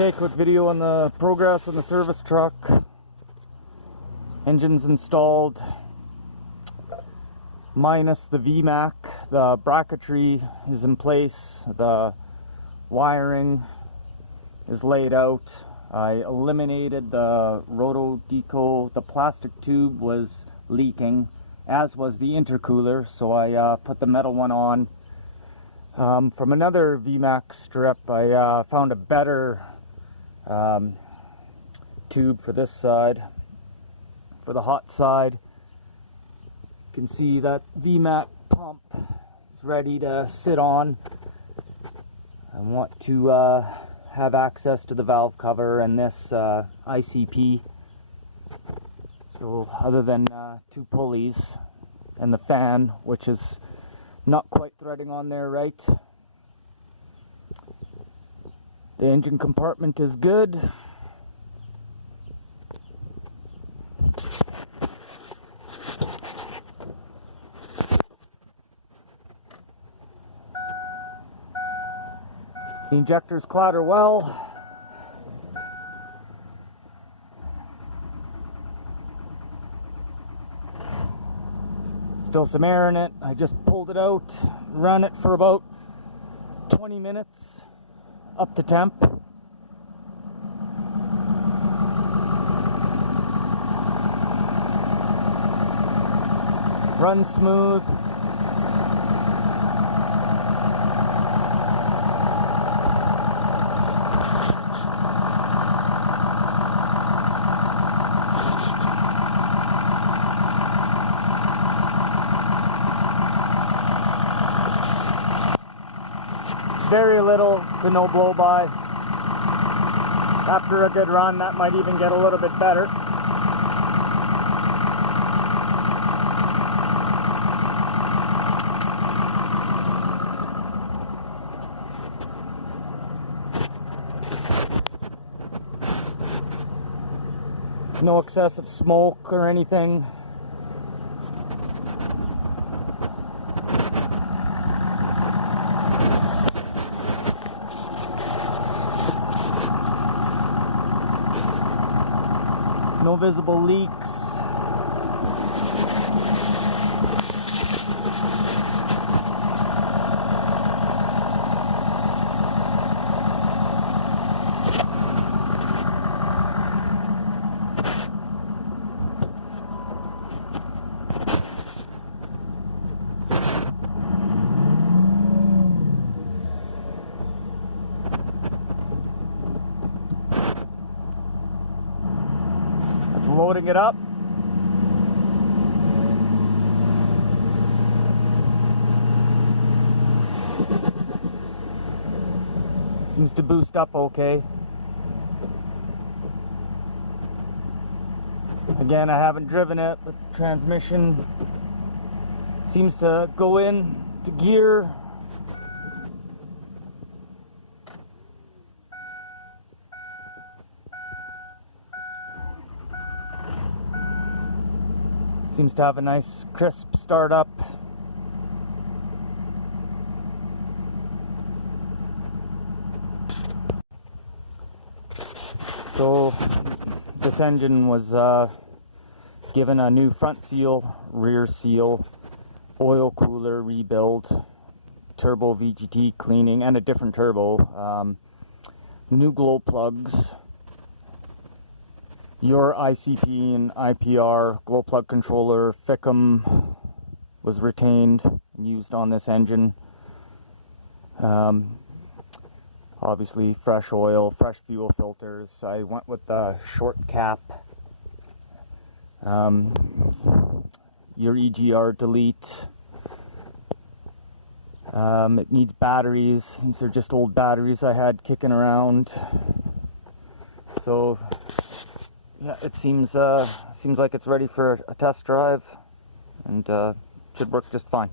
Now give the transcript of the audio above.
Okay, quick video on the progress on the service truck. Engine's installed, minus the VMAC. The bracketry is in place. The wiring is laid out. I eliminated the roto deco. The plastic tube was leaking, as was the intercooler, so I put the metal one on. From another VMAC strip, I found a better tube for this side. For the hot side, you can see that VMAC pump is ready to sit on. I want to have access to the valve cover and this ICP. So other than two pulleys and the fan, which is not quite threading on there right. The engine compartment is good. The injectors clatter well. Still some air in it. I just pulled it out, run it for about 20 minutes up to temp. Runs smooth. Very little to no blow by. After a good run, that might even get a little bit better. No excessive smoke or anything. No visible leaks. Loading it up. Seems to boost up okay. Again, I haven't driven it, but the transmission seems to go in to gear. Seems to have a nice crisp startup. So this engine was given a new front seal, rear seal, oil cooler rebuild, turbo VGT cleaning, and a different turbo. New glow plugs. Your ICP and IPR glow plug controller FICM was retained and used on this engine. Obviously fresh oil, fresh fuel filters. I went with the short cap. Your EGR delete. It needs batteries. These are just old batteries I had kicking around. So yeah, it seems like it's ready for a test drive, and should work just fine.